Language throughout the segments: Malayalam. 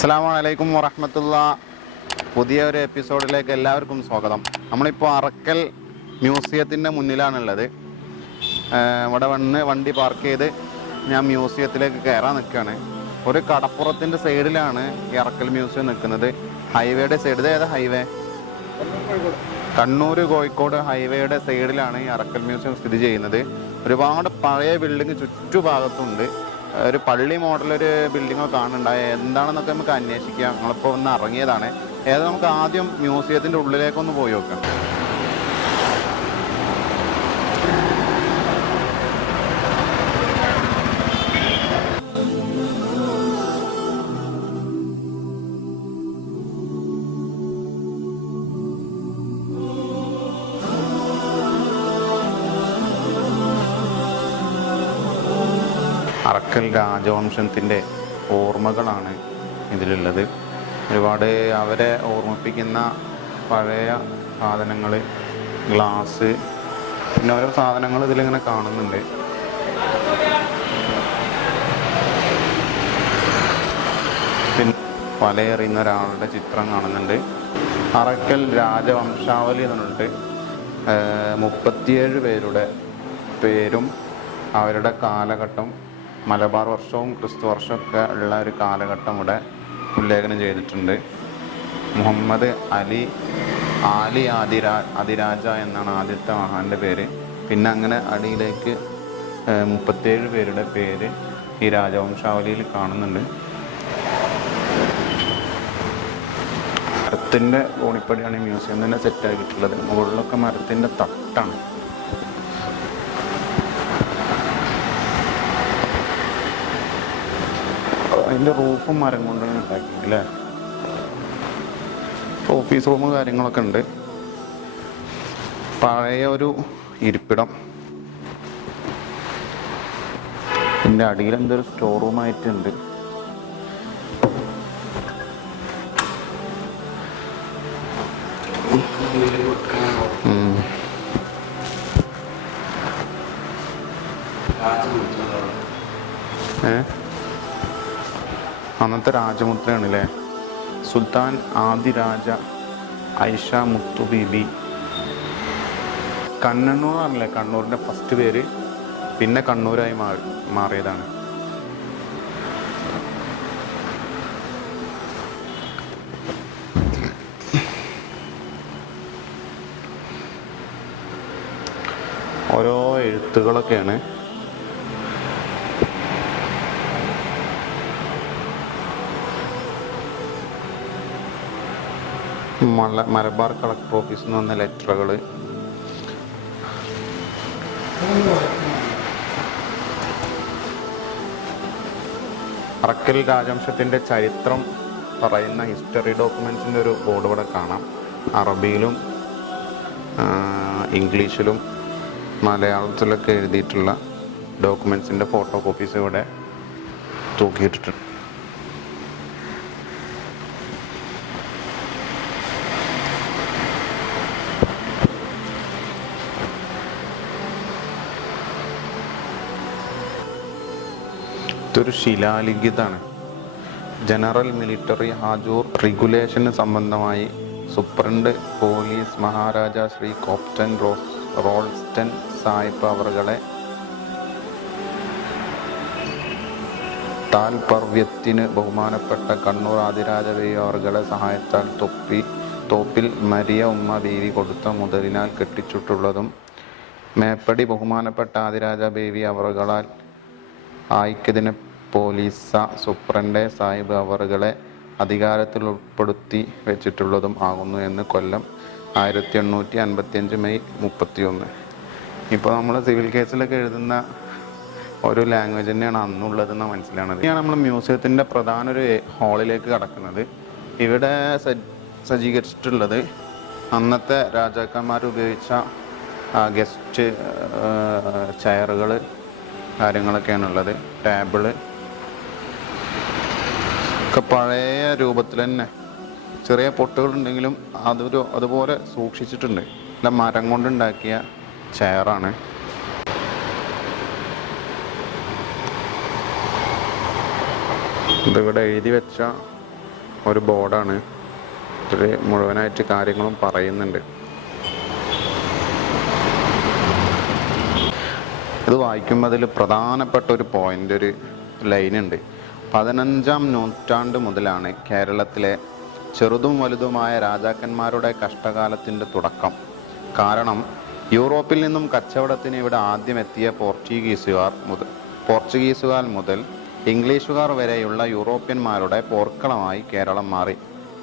അസ്സലാമലൈക്കും വറഹ്മത്തുള്ളാഹി. പുതിയ ഒരു എപ്പിസോഡിലേക്ക് എല്ലാവർക്കും സ്വാഗതം. നമ്മളിപ്പോൾ അറക്കൽ മ്യൂസിയത്തിൻ്റെ മുന്നിലാണുള്ളത്. ഇവിടെ വണ്ടി പാർക്ക് ചെയ്ത് ഞാൻ മ്യൂസിയത്തിലേക്ക് കയറാൻ നിൽക്കുകയാണ്. ഒരു കടപ്പുറത്തിൻ്റെ സൈഡിലാണ് ഈ അറക്കൽ മ്യൂസിയം നിൽക്കുന്നത്. ഹൈവേയുടെ സൈഡ്. ഏതാ ഹൈവേ? കണ്ണൂർ കോഴിക്കോട് ഹൈവേയുടെ സൈഡിലാണ് ഈ അറക്കൽ മ്യൂസിയം സ്ഥിതി ചെയ്യുന്നത്. ഒരുപാട് പഴയ ബിൽഡിങ് ചുറ്റുഭാഗത്തുണ്ട്. ഒരു പള്ളി മോഡലൊരു ബിൽഡിങ്ങോ കാണുന്നുണ്ടായ എന്താണെന്നൊക്കെ നമുക്ക് അന്വേഷിക്കാം. ഞങ്ങളിപ്പോൾ ഒന്ന് ഇറങ്ങിയതാണ്. നമുക്ക് ആദ്യം മ്യൂസിയത്തിൻ്റെ ഉള്ളിലേക്കൊന്ന് പോയി നോക്കാം. അറക്കൽ രാജവംശത്തിൻ്റെ ഓർമ്മകളാണ് ഇതിലുള്ളത്. ഒരുപാട് അവരെ ഓർമ്മിപ്പിക്കുന്ന പഴയ സാധനങ്ങൾ, ഗ്ലാസ്, പിന്നെ ഓരോ സാധനങ്ങൾ ഇതിലിങ്ങനെ കാണുന്നുണ്ട്. പിന്നെ വലയെറിയുന്ന ഒരാളുടെ ചിത്രം കാണുന്നുണ്ട്. അറക്കൽ രാജവംശാവലി എന്ന് പറഞ്ഞിട്ട് 37 പേരുടെ പേരും അവരുടെ കാലഘട്ടം, മലബാർ വർഷവും ക്രിസ്തു വർഷമൊക്കെ ഉള്ള ഒരു കാലഘട്ടം ഇവിടെ ഉല്ലേഖനം ചെയ്തിട്ടുണ്ട്. മുഹമ്മദ് ആലി അതിരാജ എന്നാണ് ആദ്യത്തെ മഹാൻ്റെ പേര്. പിന്നെ അങ്ങനെ അടിയിലേക്ക് 37 പേരുടെ പേര് ഈ രാജവംശാവലിയിൽ കാണുന്നുണ്ട്. മരത്തിൻ്റെ കോണിപ്പടിയാണ് ഈ മ്യൂസിയം തന്നെ സെറ്റാക്കിയിട്ടുള്ളത്. മുകളിലൊക്കെ മരത്തിൻ്റെ തട്ടാണ്. അതിൻ്റെ റൂഫും മരം കൊണ്ടാണ് ഉണ്ടാക്കിയിട്ടില്ലേ. ഓഫീസ് റൂം കാര്യങ്ങളൊക്കെ ഉണ്ട്. പഴയ ഒരു ഇരിപ്പിടം. ഇതിൻ്റെ അടിയിൽ എന്തൊരു സ്റ്റോർ റൂമായിട്ടുണ്ട്. അന്നത്തെ രാജമുദ്രയാണല്ലേ. സുൽത്താൻ ആദിരാജ ഐഷ മുത്തു ബീബി. കണ്ണന്നൂറാണല്ലേ കണ്ണൂരിൻ്റെ ഫസ്റ്റ് പേര്. പിന്നെ കണ്ണൂരായി മാറിയതാണ്. ഓരോ എഴുത്തുകളൊക്കെയാണ്. മലബാർ കളക്ടർ ഓഫീസിൽ നിന്ന് വന്ന ലെറ്ററുകൾ. അറക്കൽ രാജവംശത്തിൻ്റെ ചരിത്രം പറയുന്ന ഹിസ്റ്ററി ഡോക്യുമെൻസിൻ്റെ ഒരു ബോർഡ് ഇവിടെ കാണാം. അറബിയിലും ഇംഗ്ലീഷിലും മലയാളത്തിലൊക്കെ എഴുതിയിട്ടുള്ള ഡോക്യുമെൻസിൻ്റെ ഫോട്ടോ കോപ്പീസ് ഇവിടെ തൂക്കിയിട്ടിട്ടുണ്ട്. ഇതൊരു ശിലാലിഖിതാണ്. ജനറൽ മിലിറ്ററി ഹാജൂർ റെഗുലേഷന് സംബന്ധമായി സൂപ്രണ്ട് പോലീസ് മഹാരാജ ശ്രീ കോപ്റ്റൻ റോൾസ്റ്റൻ സാഹിബ് അവറുകളെ താൽപര്യത്തിന് ബഹുമാനപ്പെട്ട കണ്ണൂർ ആദിരാജബേബി അവറുകളെ സഹായത്താൽ തോപ്പിൽ മരിയ ഉമ്മ ബീവി കൊടുത്ത മുതലിനാൽ കെട്ടിച്ചിട്ടുള്ളതും മേപ്പടി ബഹുമാനപ്പെട്ട ആദിരാജബേബി അവറുകളാൽ ആയിക്കതിന് പോലീസ സൂപ്രണ്ട് സാഹിബ് അവറുകളെ അധികാരത്തിൽ ഉൾപ്പെടുത്തി വെച്ചിട്ടുള്ളതും ആകുന്നു എന്ന് കൊല്ലം 1855 മെയ് 31. ഇപ്പോൾ നമ്മൾ സിവിൽ കേസിലൊക്കെ എഴുതുന്ന ഒരു ലാംഗ്വേജ് തന്നെയാണ് അന്നുള്ളതെന്ന് മനസ്സിലാണത്. ഇതാണ് നമ്മൾ മ്യൂസിയത്തിൻ്റെ പ്രധാന ഒരു ഹാളിലേക്ക് കടക്കുന്നത്. ഇവിടെ സജ്ജീകരിച്ചിട്ടുള്ളത് അന്നത്തെ രാജാക്കന്മാർ ഉപയോഗിച്ച ഗസ്റ്റ് ചെയറുകൾ കാര്യങ്ങളൊക്കെയാണുള്ളത്. ടേബിള് ഒക്കെ പഴയ രൂപത്തിൽ തന്നെ. ചെറിയ പൊട്ടുകളുണ്ടെങ്കിലും അതുപോലെ സൂക്ഷിച്ചിട്ടുണ്ട്. നല്ല മരം കൊണ്ടുണ്ടാക്കിയ ചെയറാണ്. ഇതിവിടെ എഴുതി വെച്ച ഒരു ബോർഡാണ്. ഇതിൽ മുഴുവനായിട്ട് കാര്യങ്ങളും പറയുന്നുണ്ട്. ഇത് വായിക്കുമ്പോൾ അതിൽ പ്രധാനപ്പെട്ട ഒരു പോയിൻ്റ്, ഒരു ലൈനുണ്ട്. 15-ാം നൂറ്റാണ്ട് മുതലാണ് കേരളത്തിലെ ചെറുതും വലുതുമായ രാജാക്കന്മാരുടെ കഷ്ടകാലത്തിൻ്റെ തുടക്കം. കാരണം യൂറോപ്പിൽ നിന്നും കച്ചവടത്തിന് ഇവിടെ ആദ്യം എത്തിയ പോർച്ചുഗീസുകാർ മുതൽ ഇംഗ്ലീഷുകാർ വരെയുള്ള യൂറോപ്യന്മാരുടെ പോർക്കളമായി കേരളം മാറി.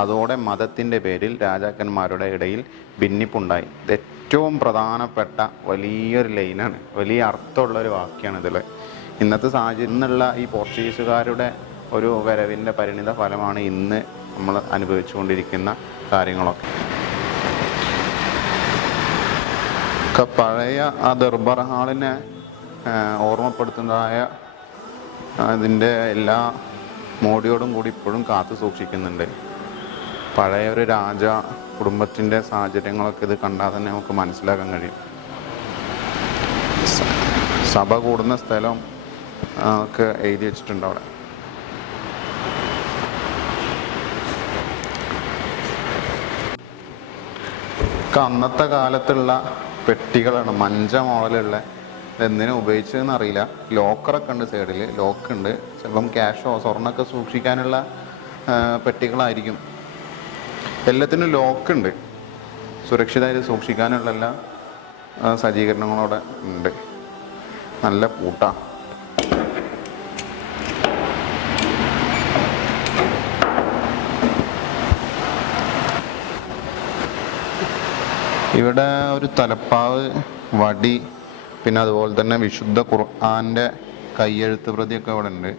അതോടെ മതത്തിൻ്റെ പേരിൽ രാജാക്കന്മാരുടെ ഇടയിൽ ഭിന്നിപ്പുണ്ടായി. ഇത് ഏറ്റവും പ്രധാനപ്പെട്ട വലിയൊരു ലൈനാണ്, വലിയ അർത്ഥമുള്ളൊരു വാക്യമാണ് ഇതിൽ. ഇന്നത്തെ സാഹചര്യം ഇന്നുള്ള ഈ പോർച്ചുഗീസുകാരുടെ ഒരു വരവിൻ്റെ പരിണിത ഫലമാണ് ഇന്ന് നമ്മൾ അനുഭവിച്ചുകൊണ്ടിരിക്കുന്ന കാര്യങ്ങളൊക്കെ. പഴയ ആ ദർബാർ ഹാളിനെ ഓർമ്മപ്പെടുത്തുന്നതായ അതിൻ്റെ എല്ലാ മോടിയോടും കൂടി ഇപ്പോഴും കാത്തു സൂക്ഷിക്കുന്നുണ്ട്. പഴയ ഒരു രാജ കുടുംബത്തിൻ്റെ സാഹചര്യങ്ങളൊക്കെ ഇത് കണ്ടാൽ തന്നെ നമുക്ക് മനസ്സിലാക്കാൻ കഴിയും. സഭ കൂടുന്ന സ്ഥലം ഒക്കെ എഴുതി വെച്ചിട്ടുണ്ട് അവിടെ. അന്നത്തെ കാലത്തുള്ള പെട്ടികളാണ്, മഞ്ച മോഡലുള്ള. എന്തിനും ഉപയോഗിച്ചതെന്ന് അറിയില്ല. ലോക്കറൊക്കെ ഉണ്ട്, സൈഡിൽ ലോക്കുണ്ട്. ചിലപ്പം ക്യാഷോ സ്വർണ്ണമൊക്കെ സൂക്ഷിക്കാനുള്ള പെട്ടികളായിരിക്കും. എല്ലാത്തിനും ലോക്കുണ്ട്. സുരക്ഷിതമായിട്ട് സൂക്ഷിക്കാനുള്ള എല്ലാ സജ്ജീകരണങ്ങളോടെ ഉണ്ട്. നല്ല പൂട്ടാ. ഇവിടെ ഒരു തലപ്പാവ്, വടി, പിന്നെ അതുപോലെ തന്നെ വിശുദ്ധ ഖുർആൻ്റെ കയ്യെഴുത്ത് പ്രതിയൊക്കെ ഇവിടെ ഉണ്ട്.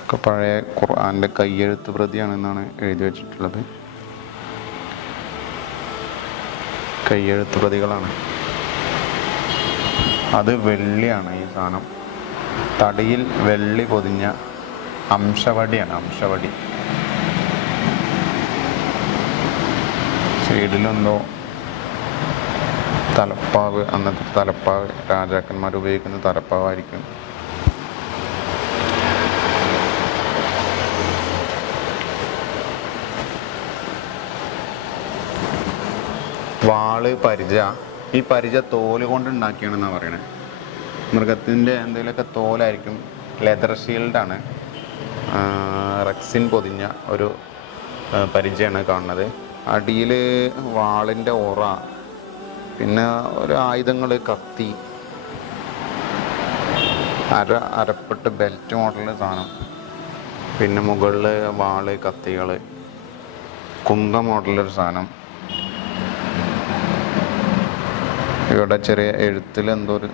ഒക്കെ പഴയ ഖുർആൻ്റെ കയ്യെഴുത്ത് പ്രതിയാണെന്നാണ് എഴുതി വെച്ചിട്ടുള്ളത്. കയ്യെഴുത്ത് പ്രതികളാണ്. അത് വെള്ളിയാണ്. ഈ സാധനം തടിയിൽ വെള്ളി പൊതിഞ്ഞ അംശവടിയാണ്. അംശവടി. സൈഡിലെന്തോ തലപ്പാവ്, അന്നത്തെ തലപ്പാവ്, രാജാക്കന്മാർ ഉപയോഗിക്കുന്ന തലപ്പാവായിരിക്കും. വാള്, പരിച. ഈ പരിച തോല് കൊണ്ട് ഉണ്ടാക്കിയാണെന്നാണ് പറയണേ. മൃഗത്തിൻ്റെ എന്തെങ്കിലുമൊക്കെ തോലായിരിക്കും. ലെതർ ഷീൽഡാണ്. റെക്സിൻ പൊതിഞ്ഞ ഒരു പരിചയാണ് കാണുന്നത്. അടിയിൽ വാളിൻ്റെ ഓറ, പിന്നെ ഒരു ആയുധങ്ങൾ, കത്തി, അരപ്പെട്ട് ബെൽറ്റ് മോഡലിൻ്റെ സാധനം, പിന്നെ മുകളിൽ വാള്, കത്തികൾ, കുങ്ക മോഡലൊരു സാധനം. ഇവിടെ ചെറിയ എഴുത്തിൽ എന്തോ ഒരു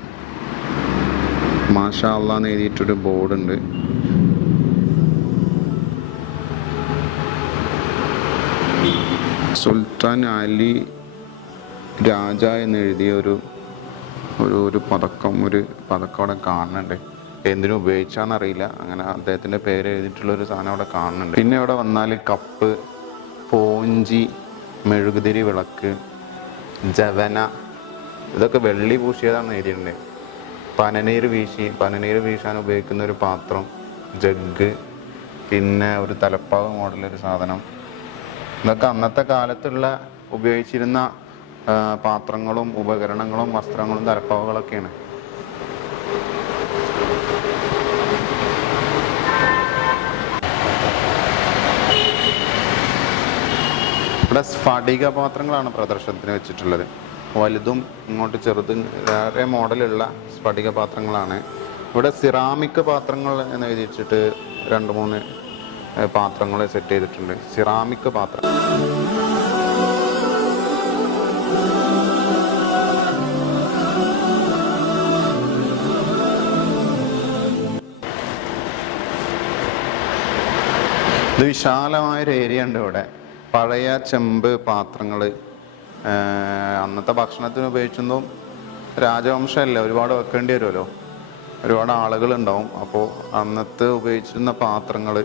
മാഷാ അല്ലാഹ് എന്ന് എഴുതിയിട്ടൊരു ബോർഡുണ്ട്. സുൽത്താൻ അലി രാജ എന്ന് എഴുതിയ ഒരു പതക്കം അവിടെ കാണുന്നുണ്ട്. എന്തിനും ഉപയോഗിച്ചാന്നറിയില്ല. അങ്ങനെ അദ്ദേഹത്തിൻ്റെ പേര് എഴുതിയിട്ടുള്ളൊരു സാധനം അവിടെ കാണുന്നുണ്ട്. പിന്നെ ഇവിടെ വന്നാൽ കപ്പ്, പോഞ്ചി, മെഴുകുതിരി വിളക്ക്, ജവന, ഇതൊക്കെ വെള്ളി പൂശിയതാണെന്ന് എഴുതിയിട്ടുണ്ട്. പനനീര് വീശാൻ ഉപയോഗിക്കുന്ന ഒരു പാത്രം, ജഗ്, പിന്നെ ഒരു തലപ്പാവ് മോഡലൊരു സാധനം. ഇതൊക്കെ അന്നത്തെ കാലത്തുള്ള ഉപയോഗിച്ചിരുന്ന പാത്രങ്ങളും ഉപകരണങ്ങളും വസ്ത്രങ്ങളും തലപ്പാവുകളൊക്കെയാണ്. ഇവിടെ സ്ഫടിക പാത്രങ്ങളാണ് പ്രദർശനത്തിന് വെച്ചിട്ടുള്ളത്. വലുതും ഇങ്ങോട്ട് ചെറുതും വേറെ മോഡലുള്ള സ്ഫടിക പാത്രങ്ങളാണ്. ഇവിടെ സിറാമിക് പാത്രങ്ങൾ എന്ന് എഴുതി വെച്ചിട്ട് 2-3 പാത്രങ്ങൾ സെറ്റ് ചെയ്തിട്ടുണ്ട്. സിറാമിക് പാത്രം. ഇത് വിശാലമായൊരു ഏരിയ ഉണ്ട് ഇവിടെ. പഴയ ചെമ്പ് പാത്രങ്ങൾ, അന്നത്തെ ഭക്ഷണത്തിന് ഉപയോഗിച്ചതും രാജവംശമല്ലേ, ഒരുപാട് വെക്കേണ്ടി വരുമല്ലോ, ഒരുപാട് ആളുകളുണ്ടാവും. അപ്പോൾ അന്നത്തെ ഉപയോഗിച്ചിരുന്ന പാത്രങ്ങൾ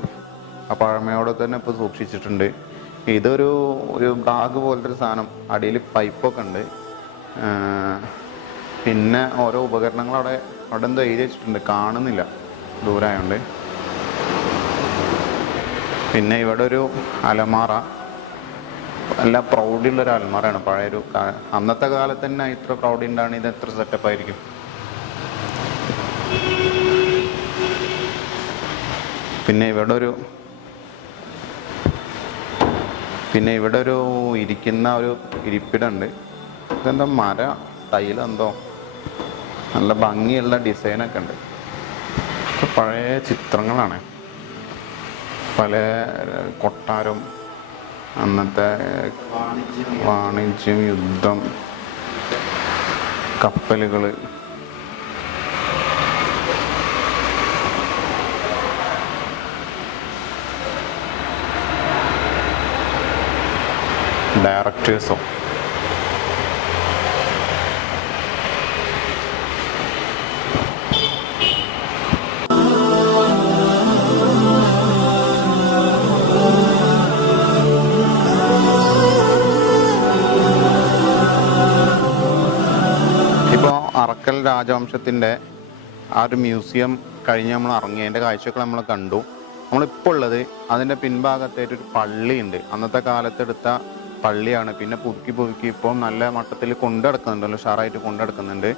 ആ പഴമയോടെ തന്നെ ഇപ്പോൾ സൂക്ഷിച്ചിട്ടുണ്ട്. ഇതൊരു ബാഗ് പോലത്തെ ഒരു സാധനം, അടിയിൽ പൈപ്പൊക്കെ ഉണ്ട്. പിന്നെ ഓരോ ഉപകരണങ്ങൾ അവിടെ എന്തോ എഴുതി വെച്ചിട്ടുണ്ട്, കാണുന്നില്ല ദൂരമായോണ്ട്. പിന്നെ ഇവിടെ ഒരു അലമാറ, നല്ല പ്രൗഢിയുള്ളൊരു അലമാറയാണ്. പഴയൊരു അന്നത്തെ കാലത്ത് തന്നെ ഇത്ര പ്രൗഢി ഉണ്ടാണ്, ഇത് എത്ര സെറ്റപ്പ് ആയിരിക്കും. പിന്നെ ഇവിടെ ഒരു ഇരിക്കുന്ന ഒരു ഇരിപ്പിടമുണ്ട്. ഇതെന്താ ടൈലെന്തോ, നല്ല ഭംഗിയുള്ള ഡിസൈനൊക്കെ ഉണ്ട്. പഴയ ചിത്രങ്ങളാണ്, പല കൊട്ടാരം, അന്നത്തെ വാണിജ്യം, യുദ്ധം, കപ്പലുകൾ. ഡയറക്ടേഴ്സോ അറക്കൽ രാജവംശത്തിൻ്റെ ആ ഒരു മ്യൂസിയം കഴിഞ്ഞ് നമ്മൾ ഇറങ്ങി, അതിൻ്റെ കാഴ്ചകൾ നമ്മൾ കണ്ടു. നമ്മളിപ്പോൾ ഉള്ളത് അതിൻ്റെ പിൻഭാഗത്തായിട്ടൊരു പള്ളിയുണ്ട്. അന്നത്തെ കാലത്തെടുത്ത പള്ളിയാണ്. പിന്നെ പുതുക്കി ഇപ്പോൾ നല്ല മട്ടത്തിൽ കൊണ്ടുനടക്കുന്നുണ്ടല്ലോ, ഉഷാറായിട്ട് കൊണ്ടുനടക്കുന്നുണ്ട്.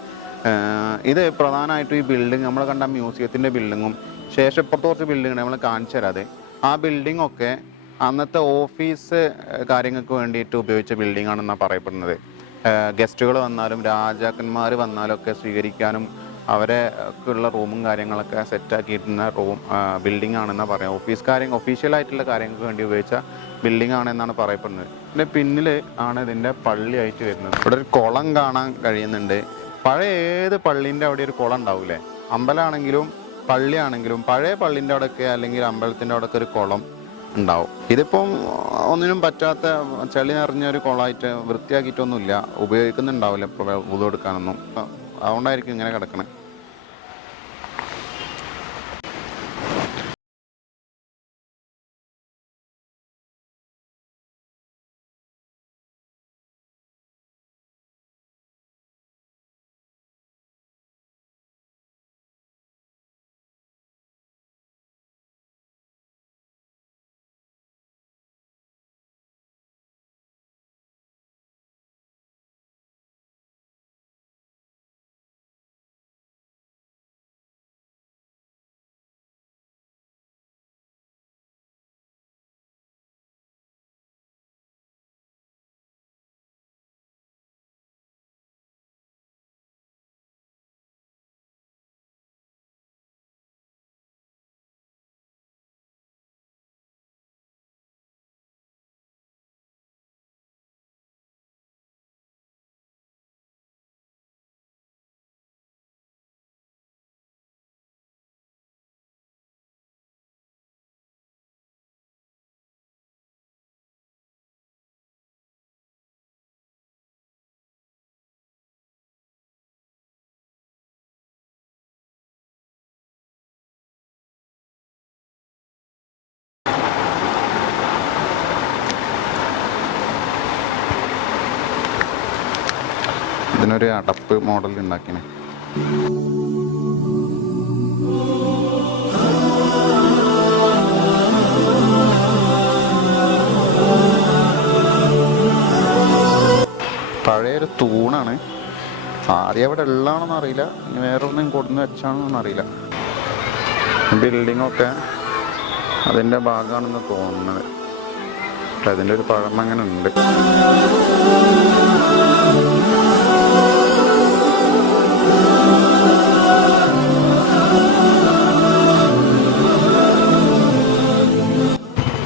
ഇത് പ്രധാനമായിട്ടും ഈ ബിൽഡിങ് നമ്മൾ കണ്ട മ്യൂസിയത്തിൻ്റെ ബിൽഡിങ്ങും ശേഷം ഇപ്പുറത്ത് കുറച്ച് ബിൽഡിങ്ങുണ്ട്, നമ്മൾ കാണിച്ചു തരാതെ. ആ ബിൽഡിങ്ങൊക്കെ അന്നത്തെ ഓഫീസ് കാര്യങ്ങൾക്ക് വേണ്ടിയിട്ട് ഉപയോഗിച്ച ബിൽഡിംഗ് ആണെന്നാണ് പറയപ്പെടുന്നത്. ഗസ്റ്റുകൾ വന്നാലും രാജാക്കന്മാർ വന്നാലും ഒക്കെ സ്വീകരിക്കാനും അവരെ ഉള്ള റൂമും കാര്യങ്ങളൊക്കെ സെറ്റാക്കിയിരുന്ന ബിൽഡിംഗ് ആണെന്നാണ് പറയുന്നത്. ഒഫീഷ്യലായിട്ടുള്ള കാര്യങ്ങൾക്ക് വേണ്ടി ഉപയോഗിച്ച ബിൽഡിംഗ് ആണെന്നാണ് പറയപ്പെടുന്നത്. ഇതിൻ്റെ പിന്നിൽ ആണ് ഇതിൻ്റെ പള്ളിയായിട്ട് വരുന്നത്. ഇവിടെ ഒരു കുളം കാണാൻ കഴിയുന്നുണ്ട്. പഴയ ഏത് പള്ളീൻ്റെ അവിടെ ഒരു കുളം ഉണ്ടാവില്ലേ, അമ്പലമാണെങ്കിലും പള്ളിയാണെങ്കിലും പഴയ പള്ളിൻ്റെ അവിടെയൊക്കെ അല്ലെങ്കിൽ അമ്പലത്തിൻ്റെ അവിടെയൊക്കെ ഒരു കുളം ഉണ്ടാവും. ഇതിപ്പം ഒന്നിനും പറ്റാത്ത ചെളി നിറഞ്ഞ ഒരു കുളമായിട്ട് വൃത്തിയാക്കിയിട്ടൊന്നുമില്ല, ഉപയോഗിക്കുന്നുണ്ടാവില്ല ഇപ്പോൾ വുളു എടുക്കാനൊന്നും. അതുകൊണ്ടായിരിക്കും ഇങ്ങനെ കിടക്കണേ. ഇതിനൊരു അടപ്പ് മോഡൽ ഉണ്ടാക്കിനെ. പഴയൊരു തൂണാണ്. ആദ്യം അവിടെ ഉള്ളതാണെന്ന് അറിയില്ല, ഇനി വേറൊന്നും കൊടുന്ന് വെച്ചാണെന്നൊന്നും അറിയില്ല. ബിൽഡിങ്ങൊക്കെ അതിൻ്റെ ഭാഗമാണെന്ന് തോന്നുന്നത്. അതിൻ്റെ ഒരു പഴമ അങ്ങനെ ഉണ്ട്.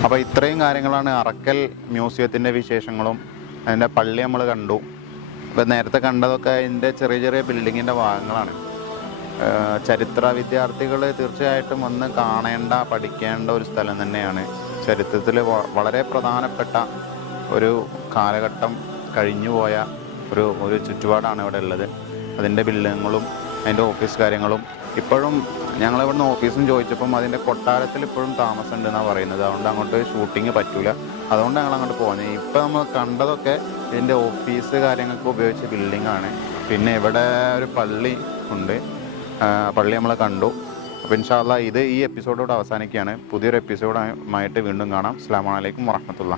അപ്പോൾ ഇത്രയും കാര്യങ്ങളാണ് അറക്കൽ മ്യൂസിയത്തിൻ്റെ വിശേഷങ്ങളും. അതിൻ്റെ പള്ളി നമ്മൾ കണ്ടു. ഇപ്പോൾ നേരത്തെ കണ്ടതൊക്കെ അതിൻ്റെ ചെറിയ ചെറിയ ബിൽഡിങ്ങിൻ്റെ ഭാഗങ്ങളാണ്. ചരിത്ര വിദ്യാർത്ഥികൾ തീർച്ചയായിട്ടും വന്ന് കാണേണ്ട, പഠിക്കേണ്ട ഒരു സ്ഥലം തന്നെയാണ്. ചരിത്രത്തിൽ വളരെ പ്രധാനപ്പെട്ട ഒരു കാലഘട്ടം കഴിഞ്ഞുപോയ ഒരു ചുറ്റുപാടാണ് ഇവിടെ ഉള്ളത്. അതിൻ്റെ ബിൽഡിങ്ങുകളും അതിൻ്റെ ഓഫീസ് കാര്യങ്ങളും ഇപ്പോഴും ഞങ്ങൾ ഇവിടുന്ന് ഓഫീസും ചോദിച്ചപ്പം അതിൻ്റെ കൊട്ടാരത്തിൽ ഇപ്പോഴും താമസം ഉണ്ടെന്നാണ് പറയുന്നത്. അതുകൊണ്ട് അങ്ങോട്ട് ഷൂട്ടിങ് പറ്റൂല. അതുകൊണ്ട് ഞങ്ങൾ അങ്ങോട്ട് പോകുന്നത്. ഇപ്പം നമ്മൾ കണ്ടതൊക്കെ ഇതിൻ്റെ ഓഫീസ് കാര്യങ്ങൾക്ക് ഉപയോഗിച്ച ബിൽഡിംഗ് ആണ്. പിന്നെ ഇവിടെ ഒരു പള്ളി ഉണ്ട്, പള്ളി നമ്മൾ കണ്ടു. അപ്പോൾ ഇൻഷാ അല്ലാഹ് ഇത് ഈ എപ്പിസോഡോട് അവസാനിക്കുകയാണ്. പുതിയൊരു എപ്പിസോഡുമായിട്ട് വീണ്ടും കാണാം. അസ്സലാമു അലൈക്കും വറഹ്മത്തുള്ളാഹി.